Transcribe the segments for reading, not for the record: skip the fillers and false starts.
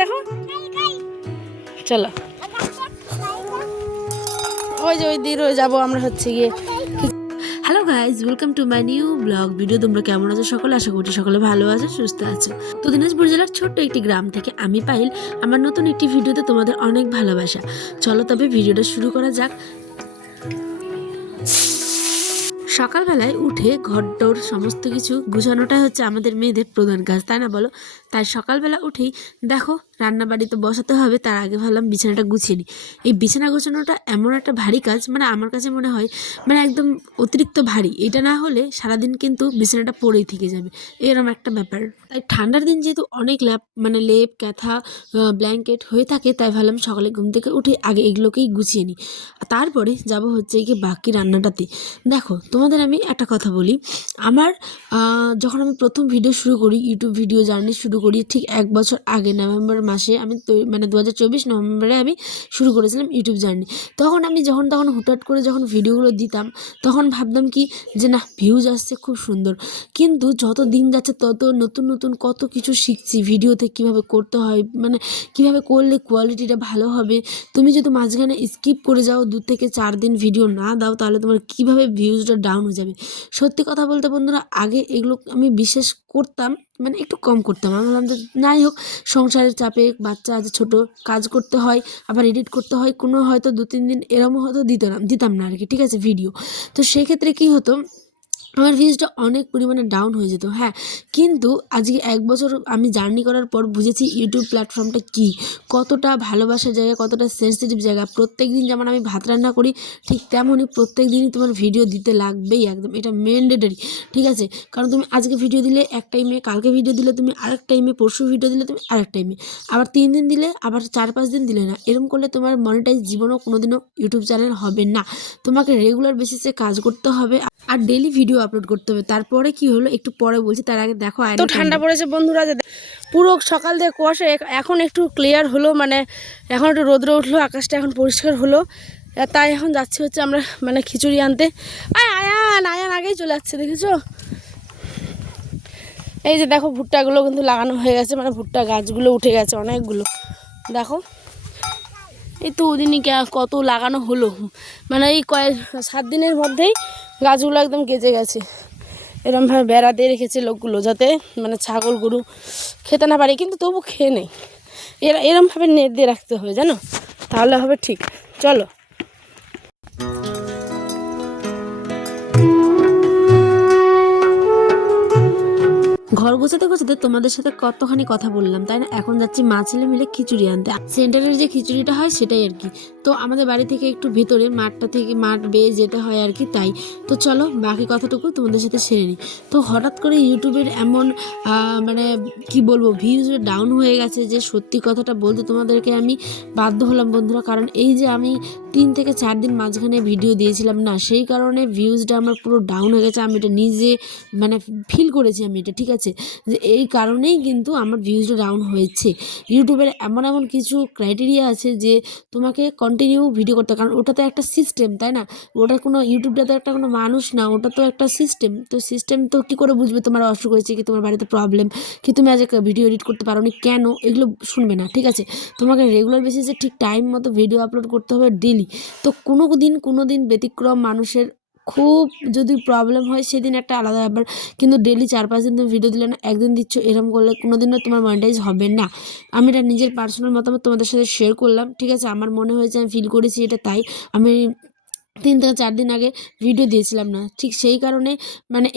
দেখো চলো ওই যে ওই দিয়ে যাবো আমরা হচ্ছে গিয়ে। Hello guys, welcome to my new blog video. তোমরা কেমন আছো সকলে? আশা করছি সকলে ভালো আছো, সুস্থ আছো। তো দিনাজপুর জেলার ছোট্ট একটি গ্রাম থেকে আমি পাইল আমার নতুন একটি ভিডিওতে তোমাদের অনেক ভালোবাসা। চলো তবে ভিডিওটা শুরু করা যাক। সকালবেলায় উঠে ঘরদোর সমস্ত কিছু গুছানোটাই হচ্ছে আমাদের মেয়েদের প্রধান কাজ, তাই না বলো? তাই সকালবেলা উঠেই দেখো রান্নাবাড়ি তো বসাতে হবে, তার আগে ভাবলাম বিছানাটা গুছিয়ে নিই। এই বিছানা গোছানোটা এমন একটা ভারী কাজ, মানে আমার কাছে মনে হয় একদম অতিরিক্ত ভারী। এটা না হলে সারাদিন কিন্তু বিছানাটা পড়েই থেকে যাবে, এরকম একটা ব্যাপার। তাই ঠান্ডার দিন যেহেতু অনেক লেপ ক্যাথা ব্ল্যাঙ্কেট হয়ে থাকে, তাই ভাবলাম সকালে ঘুম থেকে উঠে আগে এগুলোকেই গুছিয়ে নিই, তারপরে যাব হচ্ছে গিয়ে বাকি রান্নাটাতে। দেখো তোমাদের আমি একটা কথা বলি, আমার যখন আমি প্রথম ভিডিও শুরু করি, ইউটিউব ভিডিও জার্নি শুরু করি, ঠিক 1 বছর আগে নভেম্বর মাসে আমি 2024 নভেম্বরে আমি শুরু করেছিলাম ইউটিউব জার্নি। তখন আমি তখন হুটহাট করে যখন ভিডিওগুলো দিতাম, তখন ভাবতাম কি যে না, ভিউজ আসছে খুব সুন্দর, কিন্তু যত দিন যাচ্ছে তত নতুন নতুন কত কিছু শিখছি ভিডিওতে, কিভাবে করতে হয়, কিভাবে করলে কোয়ালিটিটা ভালো হবে। তুমি যদি মাঝখানে স্কিপ করে যাও, 2 থেকে 4 দিন ভিডিও না দাও, তাহলে তোমার কিভাবে ভিউজটা ডাউন হয়ে যাবে। সত্যি কথা বলতে বন্ধুরা, আগে এগুলো আমি বিশ্বাস করতাম, একটু কম করতাম। আমি বললাম যে নাই হোক, সংসারের চাপে, বাচ্চা আছে ছোট, কাজ করতে হয়, আবার এডিট করতে হয়, কোনো হয়তো 2-3 দিন এরকম হয়তো দিতাম না আর কি, ঠিক আছে ভিডিও। তো সেক্ষেত্রে কী হতো, আমার ভিউজটা অনেক পরিমাণে ডাউন হয়ে যেত। হ্যাঁ, কিন্তু আজকে 1 বছর আমি জার্নি করার পর বুঝেছি ইউটিউব প্ল্যাটফর্মটা কী, কতটা ভালোবাসার জায়গা, কতটা সেন্সিটিভ জায়গা। প্রত্যেক দিন যেমন আমি ভাত রান্না করি, ঠিক তেমনই প্রত্যেক দিনই তোমার ভিডিও দিতে লাগবেই, একদম এটা ম্যান্ডেটরি, ঠিক আছে? কারণ তুমি আজকে ভিডিও দিলে এক টাইমে, কালকে ভিডিও দিলে তুমি আরেক টাইমে, পরশু ভিডিও দিলে তুমি আরেক টাইমে, আবার 3 দিন দিলে, আবার 4-5 দিন দিলে না। এরকম করলে তোমার মনিটাইজ জীবনেও কোনোদিনও ইউটিউব চ্যানেল হবে না। তোমাকে রেগুলার বেসিসে কাজ করতে হবে আর ডেইলি ভিডিও আপলোড করতে হবে। তারপরে কি হলো একটু পরে বলছি, তার আগে দেখো তো ঠান্ডা পড়েছে বন্ধুরা, যে পুরো সকাল থেকে কুয়াশা, এখন একটু ক্লিয়ার হলো, এখন একটু রৌদ্র উঠলো, আকাশটা এখন পরিষ্কার হলো। তাই এখন যাচ্ছি হচ্ছে আমরা খিচুড়ি আনতে। আয়ান আগেই চলে যাচ্ছে, দেখেছো? এই যে দেখো ভুট্টাগুলো কিন্তু লাগানো হয়ে গেছে, ভুট্টা গাছগুলো উঠে গেছে অনেকগুলো, দেখো। এই তো ওদিনই কত লাগানো হলো, এই 7 দিনের মধ্যেই গাছগুলো একদম গেজে গেছে। এরমভাবে বেড়া দিয়ে রেখেছে লোকগুলো, যাতে ছাগল গরু খেতে না পারে, কিন্তু তবু খেয়ে নেই। এরমভাবে নেট দিয়ে রাখতে হবে, জানো, তাহলে হবে ঠিক। চলো। ঘর গোছাতে গোছাতে তোমাদের সাথে কতখানি কথা বললাম, তাই না? এখন যাচ্ছি মা ছেলে মিলে খিচুড়ি আনতে। সেন্টারের যে খিচুড়িটা হয় সেটাই আর কি। তো আমাদের বাড়ি থেকে একটু ভিতরে, মাঠ বেয়ে যেতে হয় আর কি, তাই। তো চলো বাকি কথাটুকু তোমাদের সাথে সেরে নিই। তো হঠাৎ করে ইউটিউবের এমন কি বলবো, ভিউজ ডাউন হয়ে গেছে যে সত্যি কথাটা বলতে তোমাদেরকে আমি বাধ্য হলাম বন্ধুরা। কারণ এই যে আমি 3 থেকে 4 দিন মাঝখানে ভিডিও দিয়েছিলাম না, সেই কারণে ভিউজটা আমার পুরো ডাউন হয়ে গেছে। আমি এটা নিজে ফিল করেছি আমি এটা, ঠিক আছে? যে এই কারণেই কিন্তু আমার ভিউজটা ডাউন হয়েছে। ইউটিউবের এমন কিছু ক্রাইটেরিয়া আছে যে তোমাকে কন্টিনিউ ভিডিও করতে, কারণ ওটা তো একটা সিস্টেম, তাই না? ওটা ইউটিউবটা তো একটা কোনো মানুষ না, ওটা তো একটা সিস্টেম। তো সিস্টেম তো কী করে বুঝবে তোমার অসুখ হয়েছে, কি তোমার বাড়িতে প্রবলেম, কি তুমি আজ ভিডিও এডিট করতে পারো নি কেন, এগুলো শুনবে না, ঠিক আছে? তোমাকে রেগুলার বেসিসে ঠিক টাইম মতো ভিডিও আপলোড করতে হবে ডেলি। তো কোনো দিন ব্যতিক্রম, মানুষের খুব যদি প্রবলেম হয় সেদিন একটা আলাদা ব্যাপার, কিন্তু ডেলি 4-5 দিন তুমি ভিডিও দিলে না, একদিন দিচ্ছ, এরকম করলে কোনোদিনও তোমার মনিটাইজ হবে না। আমি এটা নিজের পার্সোনাল মতামত তোমাদের সাথে শেয়ার করলাম, ঠিক আছে? আমার মনে হয়েছে, আমি ফিল করেছি এটা, তাই আমি 3 থেকে 4 দিন আগে ভিডিও দিয়েছিলাম না, ঠিক সেই কারণে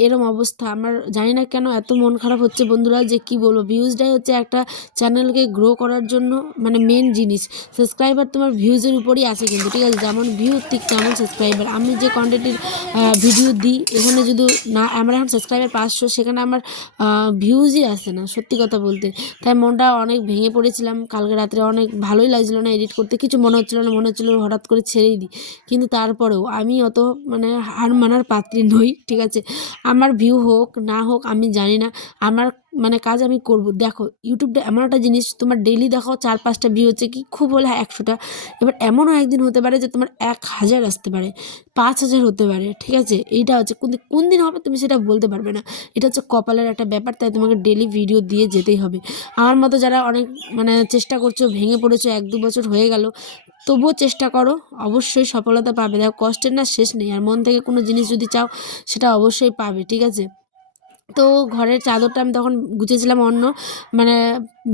এরম অবস্থা। আমার জানি না কেন এত মন খারাপ হচ্ছে বন্ধুরা, যে কি বলবো। ভিউজটাই হচ্ছে একটা চ্যানেলকে গ্রো করার জন্য মেন জিনিস। সাবস্ক্রাইবার তোমার ভিউজের উপরই আছে কিন্তু, ঠিক আছে? যেমন ভিউ ঠিক তেমন সাবস্ক্রাইবার। আমি যে কন্টেন্টের ভিডিও দিই, এখানে যদি না, আমার এখন সাবস্ক্রাইবার 500, সেখানে আমার ভিউজই আসে না, সত্যি কথা বলতে। তাই মনটা অনেক ভেঙে পড়েছিলাম। কালকে রাত্রে অনেক ভালোই লাগছিলো না এডিট করতে, কিছু মনে হচ্ছিলো না, মনে হচ্ছিলো হঠাৎ করে ছেড়েই দিই। কিন্তু তারপর তারপরেও আমি অত মানে হার মানার পাত্রী নই, ঠিক আছে। আমার ভিউ হোক না হোক আমি জানি না, আমার মানে কাজ আমি করব। দেখো ইউটিউবটা এমন একটা জিনিস, তোমার ডেইলি দেখো 4-5টা ভিউ হচ্ছে, কি খুব হলে 100টা, এবার এমনও একদিন হতে পারে যে তোমার 1000 আসতে পারে, 5000 হতে পারে, ঠিক আছে। এইটা হচ্ছে কোন দিন হবে তুমি সেটা বলতে পারবে না, এটা হচ্ছে কপালের একটা ব্যাপার, তাই তোমাকে ডেইলি ভিডিও দিয়ে যেতেই হবে। আমার মতো যারা অনেক মানে চেষ্টা করছো, ভেঙে পড়েছো, 1-2 বছর হয়ে গেল, তবুও চেষ্টা করো, অবশ্যই সফলতা পাবে। দেখো কষ্টের না শেষ নেই, আর মন থেকে কোনো জিনিস যদি চাও সেটা অবশ্যই পাবে, ঠিক আছে। তো ঘরের চাদরটা আমি তখন গুছিয়েছিলাম, অন্য মানে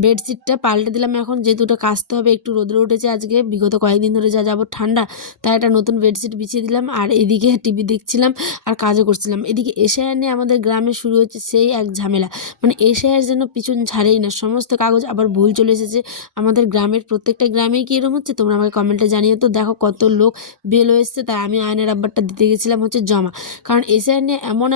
বেডশিটটা পাল্টে দিলাম এখন, যেহেতু ওটা কাচতে হবে, একটু রোদ্র উঠেছে আজকে, বিগত কয়েকদিন ধরে যা যাবো ঠান্ডা, তাই একটা নতুন বেডশিট বিছিয়ে দিলাম। আর এদিকে টিভি দেখছিলাম আর কাজও করছিলাম। এদিকে এশিয়ার নিয়ে আমাদের গ্রামে শুরু হচ্ছে সেই এক ঝামেলা, মানে এশিয়ার যেন পিছন ছাড়েই না, সমস্ত কাগজ আবার ভুল চলে এসেছে আমাদের গ্রামের। প্রত্যেকটা গ্রামেই কি এরকম হচ্ছে, তোমরা আমাকে কমেন্টে জানিও তো। দেখো কত লোক বেল এসছে, তাই আমি আয়নের আব্বারটা দিতে গেছিলাম হচ্ছে জমা, কারণ এশিয়ার নিয়ে এমন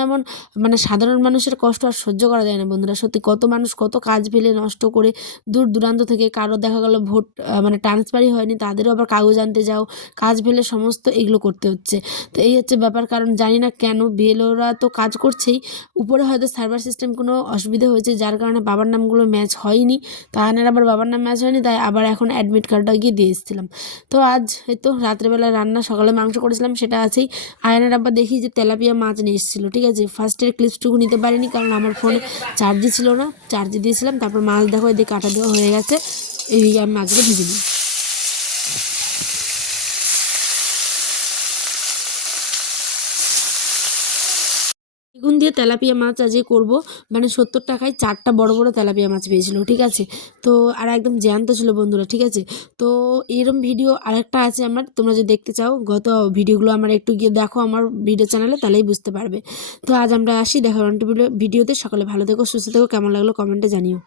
মানে সাধারণ মানুষের কষ্ট আর সহ্য করা যায় না বন্ধুরা। সত্যি কত মানুষ কত কাজ ফেলে নষ্ট করে দূর দূরান্ত থেকে, কারো দেখা গেল ভোট মানে ট্রান্সফারই হয়নি, তাদেরও আবার কাগজ আনতে যাও, কাজ ফেলে সমস্ত এগুলো করতে হচ্ছে। তো এই হচ্ছে ব্যাপার, কারণ জানি না কেন বিএলওরা তো কাজ করছেই, উপরে হয়তো সার্ভার সিস্টেম কোনো অসুবিধা হয়েছে, যার কারণে বাবার নামগুলো ম্যাচ হয়নি। তাহানের আবার বাবার নাম ম্যাচ হয়নি, তাই আবার এখন অ্যাডমিট কার্ডটা গিয়ে দিয়ে এসেছিলাম। তো আজ এই তো রাত্রেবেলা রান্না, সকালে মাংস করেছিলাম সেটা আছেই। আয়নের আব্বা দেখি যে তেলাপিয়া মাছ নিয়ে এসেছিলো, ঠিক আছে। ফার্স্টের ক্লিপসটুকু নিতে পারিনি, কারণ আমার ফোনে চার্জই ছিল না, চার্জে দিয়েছিলাম। তারপর মাছ দেখো এদিকে কাটা দেওয়া হয়ে গেছে, এইদিকে আমি মাছগুলো ভেজে নিই। বেগুন দিয়ে তেলাপিয়া মাছ আজকে করব, মানে 70 টাকায় 4টা বড় বড় তেলাপিয়া মাছ পেয়েছিল, ঠিক আছে। তো আর একদম জ্যান্ত ছিল বন্ধুরা, ঠিক আছে। তো এরম ভিডিও আরেকটা আছে আমার, তোমরা যদি দেখতে চাও গত ভিডিওগুলো আমার একটু গিয়ে দেখো আমার ভিডিও চ্যানেলে, তাহলেই বুঝতে পারবে। তো আজ আমরা আসি, দেখা ভিডিওতে। সকালে ভালো থেকো, সুস্থ থেকো, কেমন লাগলো কমেন্টে জানিও।